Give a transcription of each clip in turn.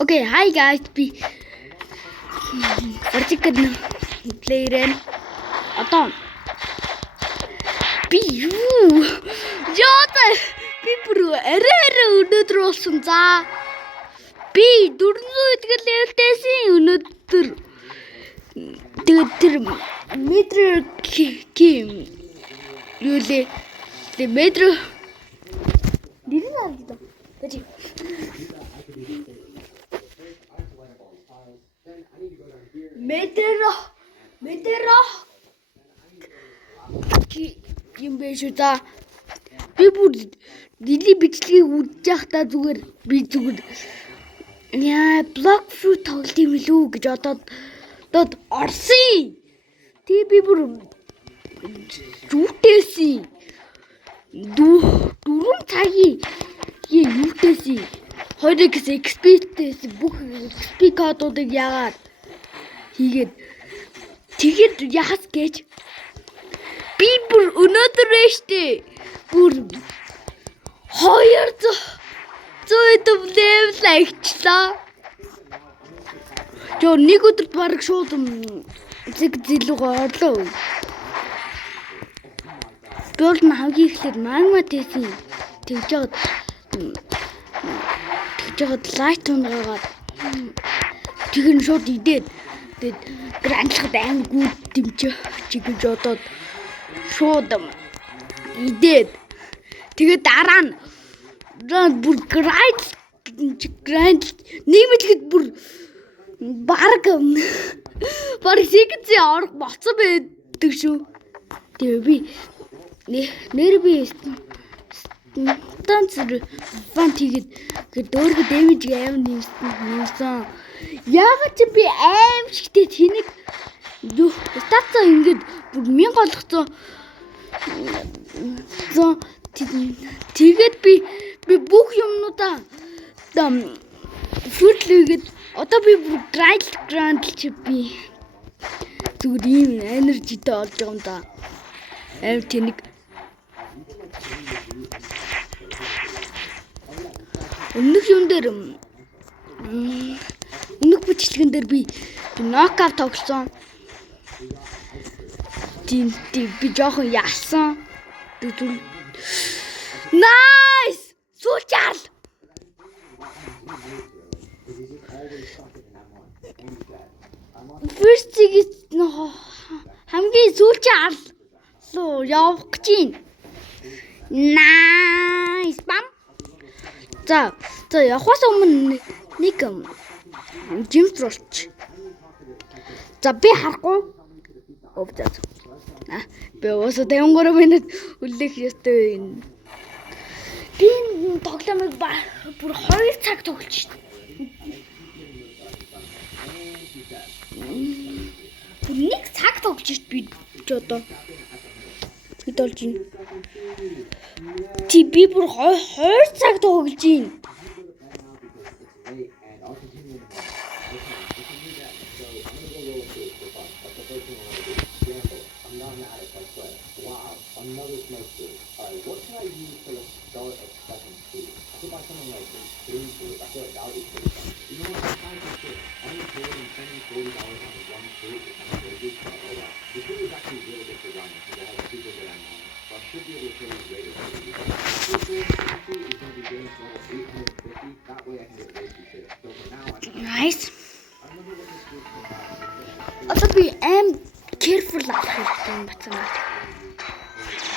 Okay, hi guys, be particular player and Atom. Be you. Jota people unadrosun za. Be durnu itgaltesi unadur. Metro kim. Yule the metro. Didn't I? Метро юм биш үү та би бүр дили бичлэгийг үзэж та зүгээр би зүгээр яа блок фрут тоглолт юм лүү гэж одоод орсон. Тэг би бүр зүгтээсэн. Дөрвөн цагийн юутэйсэн. 2x XP-тэйс бүх XP кодуудыг яагаад хийгээд тэгэд яас гэж би бүр өнөөдөр штэ бүр 200 level агчлаа. Жоо нэг өдөрт бараг шууд зэлүүгээ орлоо. Бёрд нь хамгийн ихлээр магма тэсэн тэгж жоод лайт унаагаад тэгэн шууд идээд тэгээд грандлахад ангууд дэмжиж чигэж одоод шууд идээд тэгээд дараа нь бүр гранд нэмэлгэд бүр баг секцээ орох болцсон байдаг шүү. Тэгээ би нэр би танцэр фан тэгээд өөргөө дэмэж аим нэмсэн. Яагаад чи би аим шигтэй тэнэг стацаа ингээд бүр 1000 олгоцсон. Тэгээд би бүх юмнуудаа фүрлээгээд одоо би бүр гранд чи би зүгээр ийм энержитэй болж байгаа юм да. Аим тэнэг Өнөх юм дээр өнөх бичлэгэн дээр би нокаут тоглосон. Тийм би жоохон яасан. Nice! Суулчаал. First-ийг хамгийн сүүлчаал лөө явах гэж байна. Nice! Бам. За явахаас өмнө нэг жимтролч. За би харахгүй. Овдоо. Би өөсөө 53 минут үлээх ёстой юм. Би тоглоомыг бүр 2 цаг тоглож шин. Бүр 1 цаг тоглож шин би ч одоо. Би толж ин. Би бүр 2 цаг тоглож ин. Nice. Also be careful like this.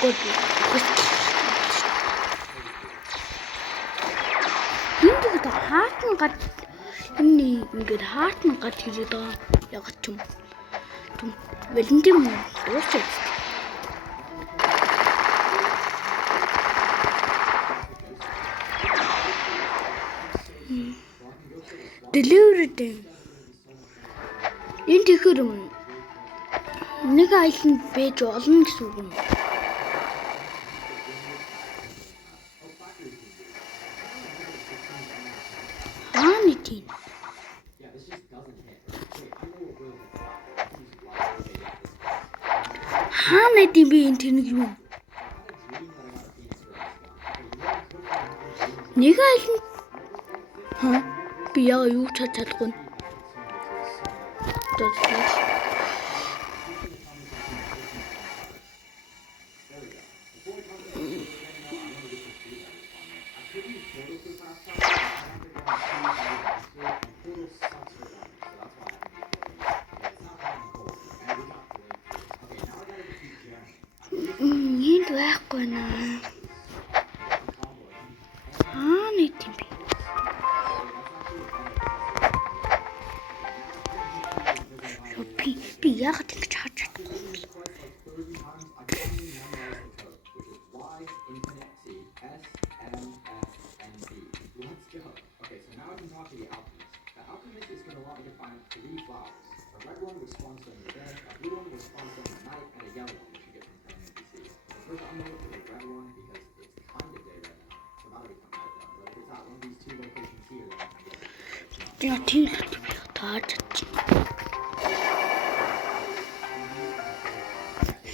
Good. Ингээд хаартан гад ингээд хаартан гад хийгээд байгаа. Яг ч юм. Валентин дуусах. Delivered. Энэ тэгэхээр нэг айланд бэж олно гэсэн үг юм. Таанитин. Хаанадын би энэ тэнэг юм. Нэг айланд Би яа юу ч чадахгүй. Энд байхгүй наа. Нэг юм би. Би яагаад ингэж харж чадахгүй юм бэ? Я тийм таач.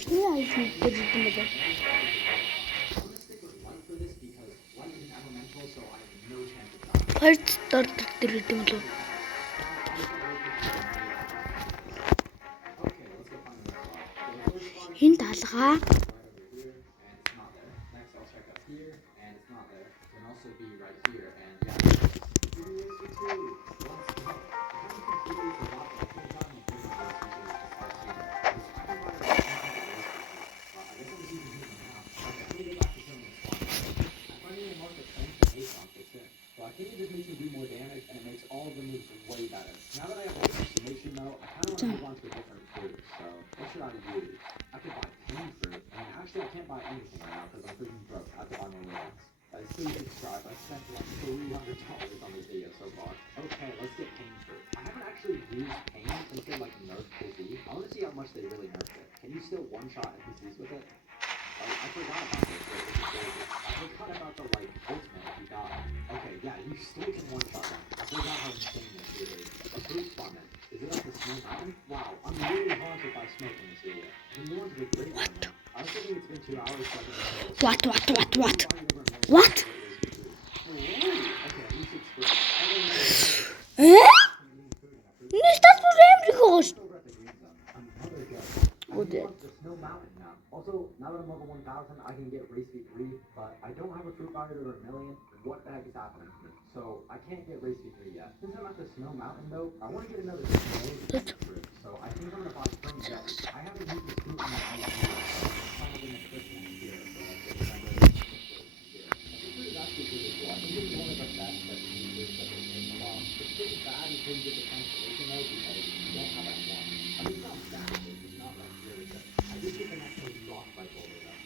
Яа ийм гэдэг юм бэ? Парт стартер гэдэг юм лөө. Энэ талгаа What? Nästa problem because. Also, now that I'm level 1000, I can get race speed 3, but I don't have a fruit bounty or a million. What the heck is happening to me? So, I can't get race speed 3 yet. Since I'm at the Snow Mountain, though, I want to get another fruit. So, I think I'm going to buy spring bells. I haven't used this fruit in my life. I'm kind of in the first one here, so I think I'm going to it's actually really cool. I think it's one of the best that we use this that we've seen in a while. It's pretty bad until you get the constellation though, because you don't have that one. I mean, it's not bad, it's just not like really good. I just get the next one blocked by Boulder though.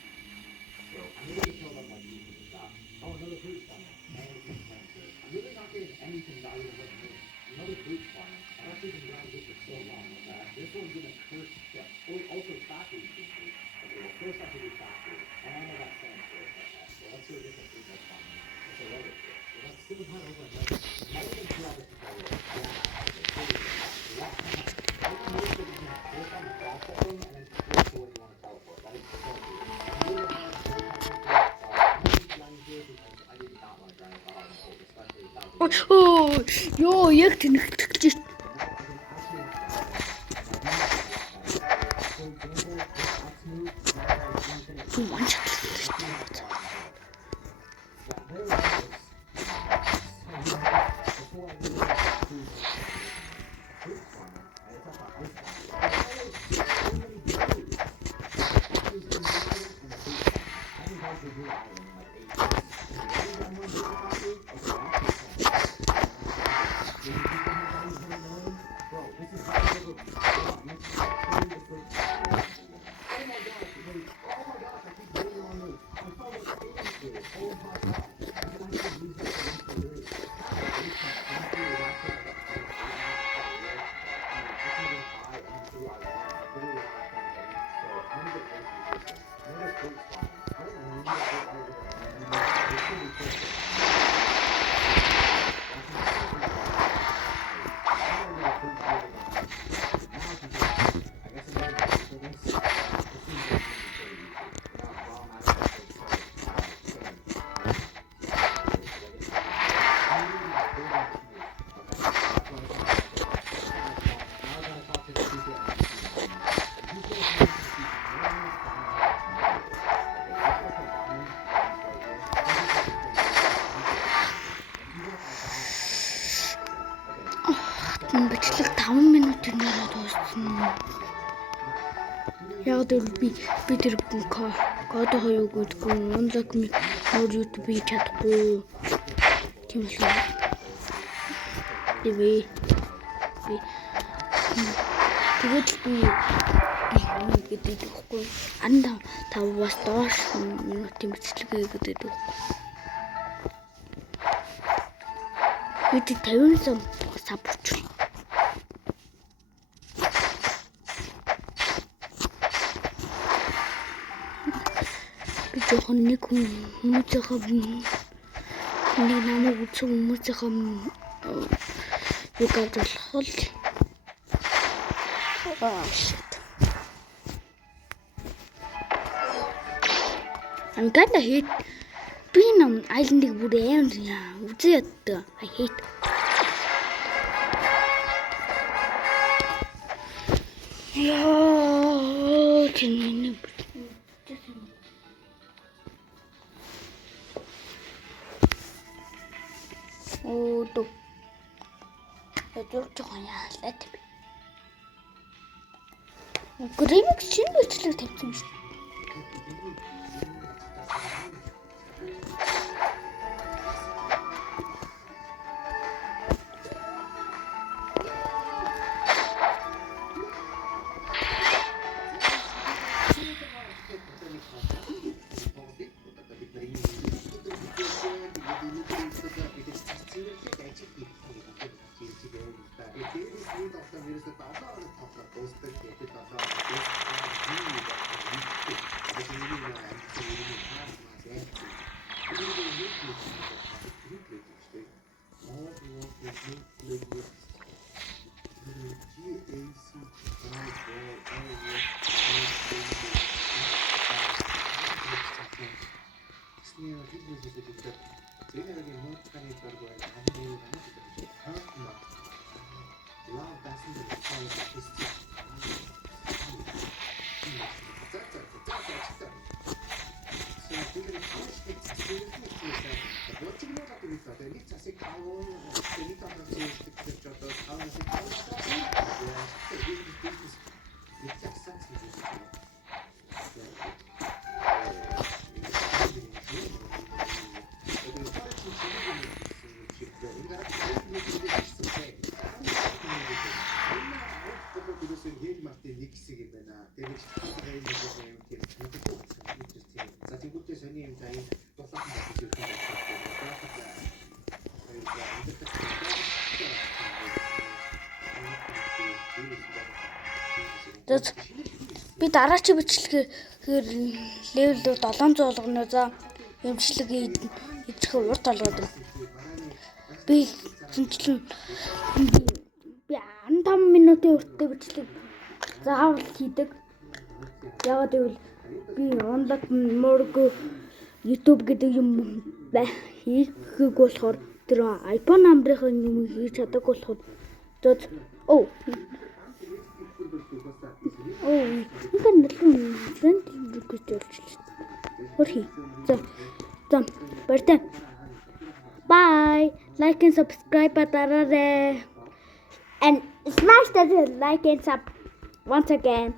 So I'm really kill them like these and stuff. Oh, another fruit spawner. I'm really not getting anything valuable with me. Another fruit spawner. I've actually been trying to get for so long with that. This one's gonna first step. Oh, also factory species. Okay, well first I have to do factory. And I know that stands for it like that. So let's see what this one is next time. It's a rubber fruit. So let's see what over and over. Not even 2 hours to go. Yeah. I can move it in first on the processing and then switch to what you want to teleport. That is so cool. I'm really hard to do here because I did not want to grind it hard and cold, especially 1000. Oh, ёо, яг тэнэгтгэж. бичлэг 5 минутын дараа дуусна. Яг л би тэр код хоёуг гэдгүй онлог мод YouTube чадахгүй. Тийм л. Тэгээд би гэдэг тэгэхгүй. 15 бас доош минутын бичлэг гэдэг. Бид 50 сая саб болчихлоо. Би жоохон нэг хүмүүсийнхээ нэг намайг үзсэн хүмүүсийнхээ юу гэж болох л. I'm gonna hate being on island бүр амар үзээ яддаг. I hate. Яа, чиний. Оо то. Это жоохон яалаа тийм. Грэмик чинь бичлэг тавьсан шүү. Би дараач бичлэгээр левел 700 болгоно за эмчлэг идэх урт болгоод. Би зинчлэн би 15 минутын урттай бичлэг заавал хийдэг. Яагаад гэвэл би онлог морг YouTube гэдэг юм хийхийг болохоор тэр iPhone амрынхаа юм хийж чаддаг болохоор bye, like and subscribe and smash that like and sub once again.